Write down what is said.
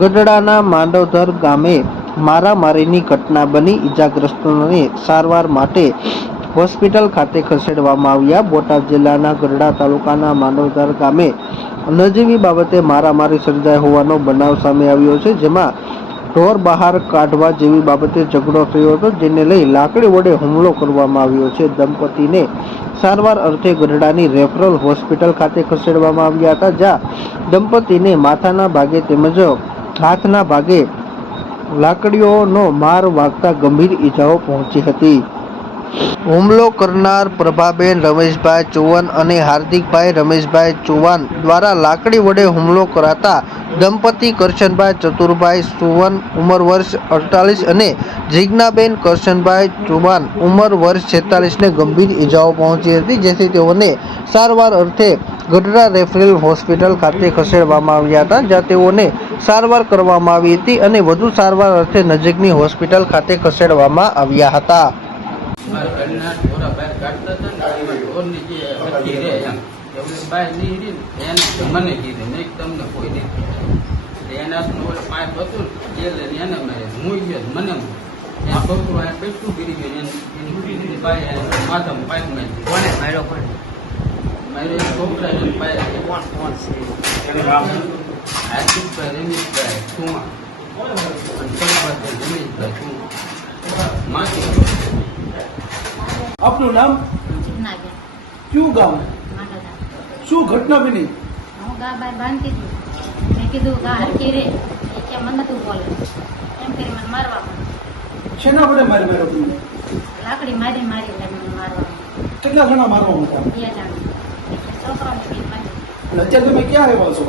ગઢડાના માંડવધર ગામે મારામારીની ઘટના બની ઈજાગ્રસ્તોને સારવાર માટે હોસ્પિટલ ખાતે ખસેડવામાં આવ્યા। બોટાદ જિલ્લાના ગઢડા તાલુકાના માંડવધર ગામે નજીવી બાબતે મારામારી સર્જાઈ હોવાનો બનાવ સામે આવ્યો છે, જેમાં ઢોર બહાર કાઢવા જેવી બાબતે ઝઘડો થયો હતો, જેને લઈ લાકડી વડે હુમલો કરવામાં આવ્યો છે। દંપતીને સારવાર અર્થે ગઢડાની રેફરલ હોસ્પિટલ ખાતે ખસેડવામાં આવ્યા હતા, જ્યાં દંપતીને માથાના ભાગે તેમજ હાથના ભાગે લાકડીઓનો માર વાગતા ગંભીર ઈજાઓ પહોંચી હતી। હુમલો કરનાર પ્રભાબેન રમેશભાઈ ચૌહાણ અને હાર્દિકભાઈ રમેશભાઈ ચૌહાણ દ્વારા લાકડી વડે હુમલો કરાતા દંપતી કરશનભાઈ ચતુરભાઈ ચૌહાણ ઉંમર વર્ષ 48 અને જીજ્ઞાબેન કરશનભાઈ ચૌહાણ ઉંમર વર્ષ 46 ને ગંભીર ઈજાઓ પહોંચી હતી, જેથી તેઓને સારવાર અર્થે ગઢડા રેફરલ હોસ્પિટલ ખાતે ખસેડવામાં આવ્યા હતા, જ્યાં તેઓને સારવાર કરવામાં આવી હતી અને વધુ સારવાર અર્થે નજીકની હોસ્પિટલ ખાતે ખસેડવામાં આવ્યા હતા। मेरे छोकरा ने पाया कौन से हार्दिक पर रमेशભાઈ ચૌહાણ આપનું નામ? ક્યું ગામ? શું ઘટના બની? હું ગા બાર બાંધતી હતી, મેં કીધું ગા હરકી રે કે મને તું બોલે એમ કરી મને મારવા માંડ્યો। શેના વડે માર્યો તમને? લાકડી મારી મારી એટલે મને મારવા કેટલા જણા મારવા હતા? 2 જણા, છોકરાને બી મારી। અત્યારે તમે ક્યાં આવ્યા છો?